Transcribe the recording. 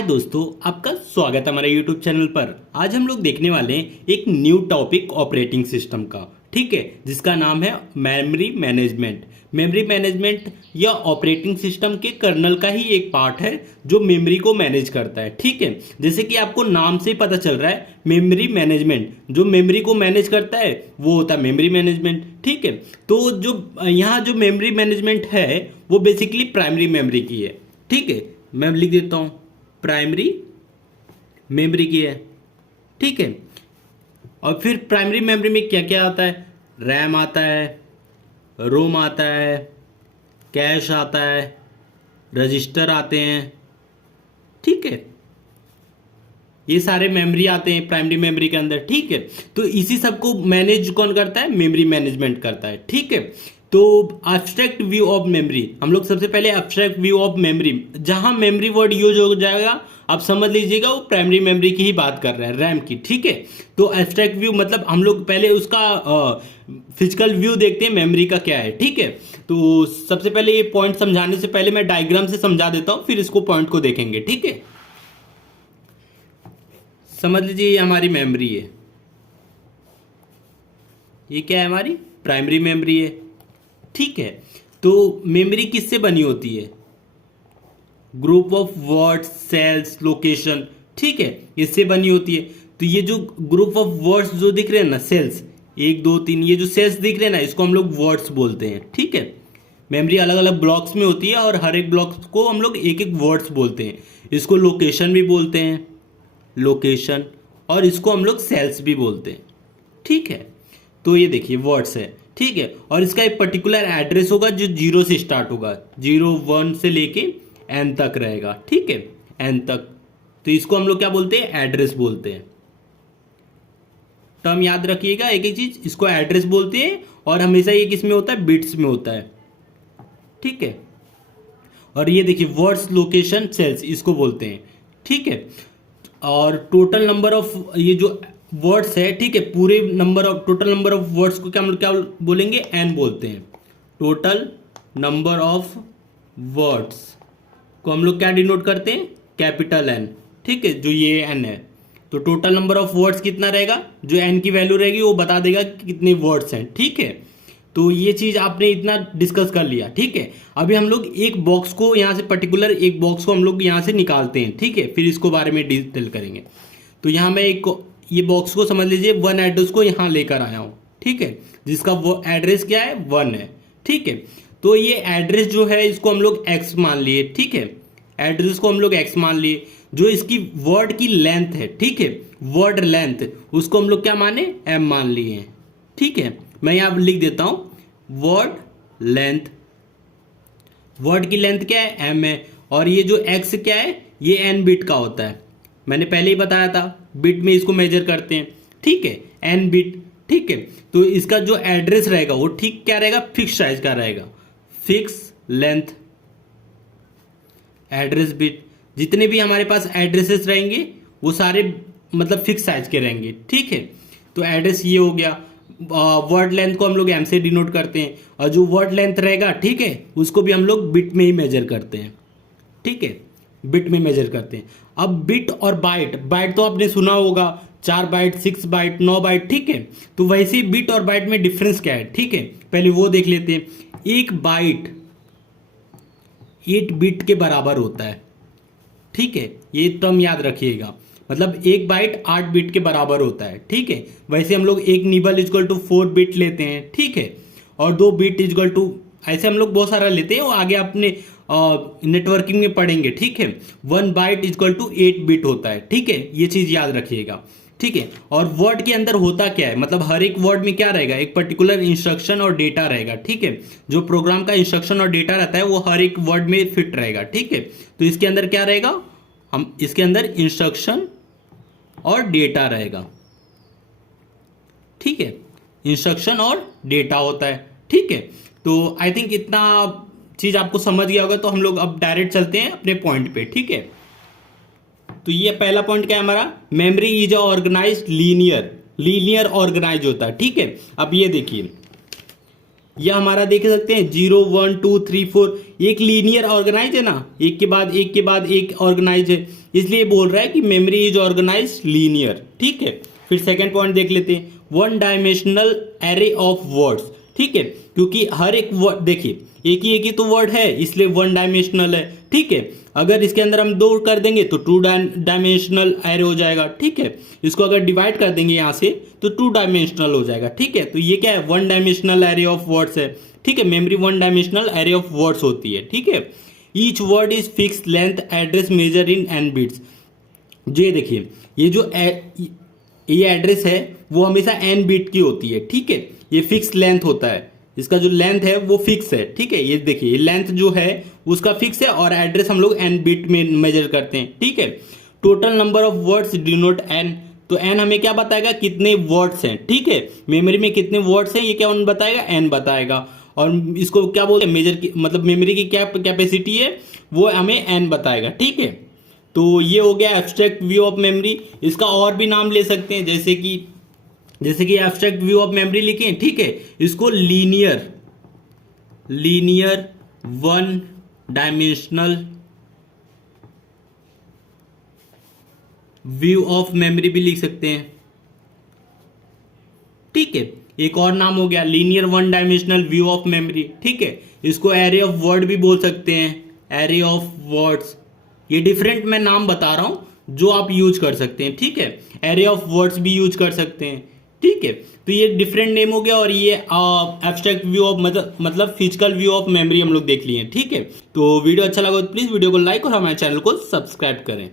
हाय दोस्तों, आपका स्वागत है हमारे यूट्यूब चैनल पर। आज हम लोग देखने वाले हैं एक न्यू टॉपिक ऑपरेटिंग सिस्टम का, ठीक है, जिसका नाम है मेमोरी मैनेजमेंट। मेमोरी मैनेजमेंट या ऑपरेटिंग सिस्टम के कर्नल का ही एक पार्ट है जो मेमोरी को मैनेज करता है, ठीक है। जैसे कि आपको नाम से ही पता चल रहा है, मेमोरी मैनेजमेंट, जो मेमोरी को मैनेज करता है वो होता है मेमोरी मैनेजमेंट, ठीक है। तो जो यहाँ जो मेमोरी मैनेजमेंट है वो बेसिकली प्राइमरी मेमोरी की है, ठीक है। मैं लिख देता हूँ, प्राइमरी मेमोरी की है, ठीक है। और फिर प्राइमरी मेमोरी में क्या क्या आता है? रैम आता है, रोम आता है, कैश आता है, रजिस्टर आते हैं, ठीक है। ये सारे मेमोरी आते हैं प्राइमरी मेमोरी के अंदर, ठीक है। तो इसी सब को मैनेज कौन करता है? मेमोरी मैनेजमेंट करता है, ठीक है। तो एब्स्ट्रैक्ट व्यू ऑफ मेमोरी, हम लोग सबसे पहले एब्स्ट्रैक्ट व्यू ऑफ मेमोरी, जहां मेमोरी वर्ड यूज हो जाएगा आप समझ लीजिएगा वो प्राइमरी मेमोरी की ही बात कर रहे हैं, रैम की, ठीक है। तो एब्स्ट्रैक्ट व्यू मतलब हम लोग पहले उसका फिजिकल व्यू देखते हैं मेमोरी का क्या है, ठीक है। तो सबसे पहले ये पॉइंट समझाने से पहले मैं डायग्राम से समझा देता हूं, फिर इसको पॉइंट को देखेंगे, ठीक है। समझ लीजिए ये हमारी मेमोरी है, ये क्या है? हमारी प्राइमरी मेमोरी है, ठीक है। तो मेमोरी किससे बनी होती है? Group of words, cells, location, ठीक है, इससे बनी होती है। तो ये जो ग्रुप ऑफ वर्ड्स जो दिख रहे हैं ना, सेल्स 1 2 3, ये जो सेल्स दिख रहे हैं ना, इसको हम लोग वर्ड्स बोलते हैं, ठीक है। मेमोरी अलग अलग ब्लॉक्स में होती है और हर एक ब्लॉक को हम लोग एक एक वर्ड्स बोलते हैं। इसको लोकेशन भी बोलते हैं, लोकेशन, और इसको हम लोग सेल्स भी बोलते हैं, ठीक है। तो ये देखिए वर्ड्स है, ठीक है। और इसका एक पर्टिकुलर एड्रेस होगा जो 0 से स्टार्ट होगा, 0 1 से लेके n तक रहेगा, ठीक है, n तक। तो इसको हम लोग क्या बोलते हैं? एड्रेस बोलते हैं। टर्म याद रखिएगा एक एक चीज, इसको एड्रेस बोलते हैं और हमेशा ये किस में होता है? बिट्स में होता है, ठीक है। और ये देखिए वर्ड्स, लोकेशन, सेल्स, इसको बोलते हैं, ठीक है। और टोटल नंबर ऑफ ये जो वर्ड्स है, ठीक है, पूरे number of total number of words को क्या हम लोग क्या बोलेंगे? n बोलते हैं। टोटल नंबर ऑफ वर्ड्स को हम लोग क्या डिनोट करते हैं? कैपिटल N, ठीक है, जो ये n है। तो टोटल नंबर ऑफ वर्ड्स कितना रहेगा? जो n की वैल्यू रहेगी वो बता देगा कि कितने वर्ड्स हैं, ठीक है। तो ये चीज आपने इतना डिस्कस कर लिया, ठीक है। अभी हम लोग एक बॉक्स को यहाँ से, पर्टिकुलर एक बॉक्स को हम लोग यहाँ से निकालते हैं, ठीक है, फिर इसको बारे में डिटेल करेंगे। तो यहाँ मैं एक ये बॉक्स को समझ लीजिए 1 एड्रेस को यहाँ लेकर आया हूँ, ठीक है, जिसका वो एड्रेस क्या है? 1 है, ठीक है। तो ये एड्रेस जो है इसको हम लोग x मान लिए, ठीक है, एड्रेस को हम लोग x मान लिए। जो इसकी वर्ड की लेंथ है, ठीक है, वर्ड लेंथ, उसको हम लोग क्या माने? m मान लिए हैं, ठीक है। मैं यहाँ लिख देता हूँ वर्ड लेंथ, वर्ड की लेंथ क्या है? m है। और ये जो x क्या है? ये n बिट का होता है, मैंने पहले ही बताया था, बिट में इसको मेजर करते हैं, ठीक है, n बिट, ठीक है। तो इसका जो एड्रेस रहेगा वो ठीक क्या रहेगा? फिक्स साइज का रहेगा, फिक्स लेंथ एड्रेस बिट। जितने भी हमारे पास एड्रेसेस रहेंगे वो सारे मतलब फिक्स साइज के रहेंगे, ठीक है। तो एड्रेस ये हो गया। वर्ड लेंथ को हम लोग m से डिनोट करते हैं, और जो वर्ड लेंथ रहेगा, ठीक है, उसको भी हम लोग बिट में ही मेजर करते हैं, ठीक है, बिट में मेजर करते हैं। अब बिट और बाइट, बाइट तो आपने सुना होगा, 4 बाइट, 6 बाइट, 9 बाइट, ठीक है। तो वैसे ही बिट और बाइट में डिफरेंस क्या है, ठीक है, पहले वो देख लेते हैं। एक बाइट 8 बिट के बराबर होता है, ठीक है, ये टर्म याद रखिएगा, मतलब एक बाइट 8 बिट के बराबर होता है, ठीक है। वैसे हम लोग एक निबल इक्वल टू 4 बिट लेते हैं, ठीक है, और 2 बिट इक्वल टू, ऐसे हम लोग बहुत सारा लेते हैं, वो आगे अपने नेटवर्किंग में पढ़ेंगे, ठीक है। 1 बाइट इक्वल टू 8 बिट होता है, ठीक है, ये चीज याद रखिएगा, ठीक है। और वर्ड के अंदर होता क्या है, मतलब हर एक वर्ड में क्या रहेगा? एक पर्टिकुलर इंस्ट्रक्शन और डेटा रहेगा, ठीक है। जो प्रोग्राम का इंस्ट्रक्शन और डेटा रहता है वो हर एक वर्ड में फिट रहेगा, ठीक है। तो इसके अंदर क्या रहेगा? हम इसके अंदर इंस्ट्रक्शन और डेटा रहेगा, ठीक है, इंस्ट्रक्शन और डेटा होता है, ठीक है। तो आई थिंक इतना चीज आपको समझ गया होगा। तो हम लोग अब डायरेक्ट चलते हैं अपने पॉइंट पे, ठीक है। तो ये पहला पॉइंट क्या है हमारा? Memory is organized linear, linear organize होता है, ठीक है। अब ये देखिए, यह हमारा देख सकते हैं 0 1 2 3 4 एक लीनियर ऑर्गेनाइज है ना, एक के बाद एक ऑर्गेनाइज है, इसलिए बोल रहा है कि मेमोरी इज ऑर्गेनाइज लीनियर। ठीक है, फिर सेकंड पॉइंट देख लेते हैं, one dimensional array of words. ठीक है, क्योंकि हर एक वर्ड देखिए एक ही तो वर्ड है, इसलिए वन डायमेंशनल है। ठीक है, अगर इसके अंदर हम 2 कर देंगे तो 2 डायमेंशनल एरे हो जाएगा। ठीक है, इसको अगर डिवाइड कर देंगे यहाँ से तो 2 डायमेंशनल हो जाएगा। ठीक है, तो ये क्या है, one dimensional array of words है। ठीक है, memory one dimensional array of words होती है। ठीक है, each word is fix length address measure in n bits. ये देखिए ये जो ये एड्रेस है वो हमेशा एन बिट की होती है। ठीक है, ये फिक्स लेंथ होता है, इसका जो लेंथ है वो फिक्स है। ठीक है, ये देखिए लेंथ जो है उसका फिक्स है और एड्रेस हम लोग एन बिट में मेजर करते हैं। ठीक है, total number of words denote n, तो एन हमें क्या बताएगा, कितने वर्ड्स हैं। ठीक है, मेमोरी में कितने वर्ड्स हैं ये क्या बताएगा, एन बताएगा। और इसको क्या बोलते हैं, मेजर की मतलब मेमोरी की क्या कैपेसिटी है वो हमें एन बताएगा। ठीक है, तो ये हो गया एब्स्ट्रैक्ट व्यू ऑफ मेमोरी। इसका और भी नाम ले सकते हैं, जैसे कि एब्स्ट्रैक्ट व्यू ऑफ मेमोरी लिखे। ठीक है, इसको linear one dimensional view of memory भी लिख सकते हैं। ठीक है, एक और नाम हो गया linear one dimensional view of memory. ठीक है, इसको एरे ऑफ वर्ड भी बोल सकते हैं, एरे ऑफ वर्ड्स। ये डिफरेंट मैं नाम बता रहा हूं जो आप यूज कर सकते हैं। ठीक है, एरे ऑफ वर्ड्स भी यूज कर सकते हैं। ठीक है, तो ये डिफरेंट नेम हो गया और ये एब्स्ट्रैक्ट व्यू ऑफ मतलब फिजिकल व्यू ऑफ मेमोरी हम लोग देख लिए। ठीक है, तो वीडियो अच्छा लगा तो प्लीज वीडियो को लाइक और हमारे चैनल को सब्सक्राइब करें।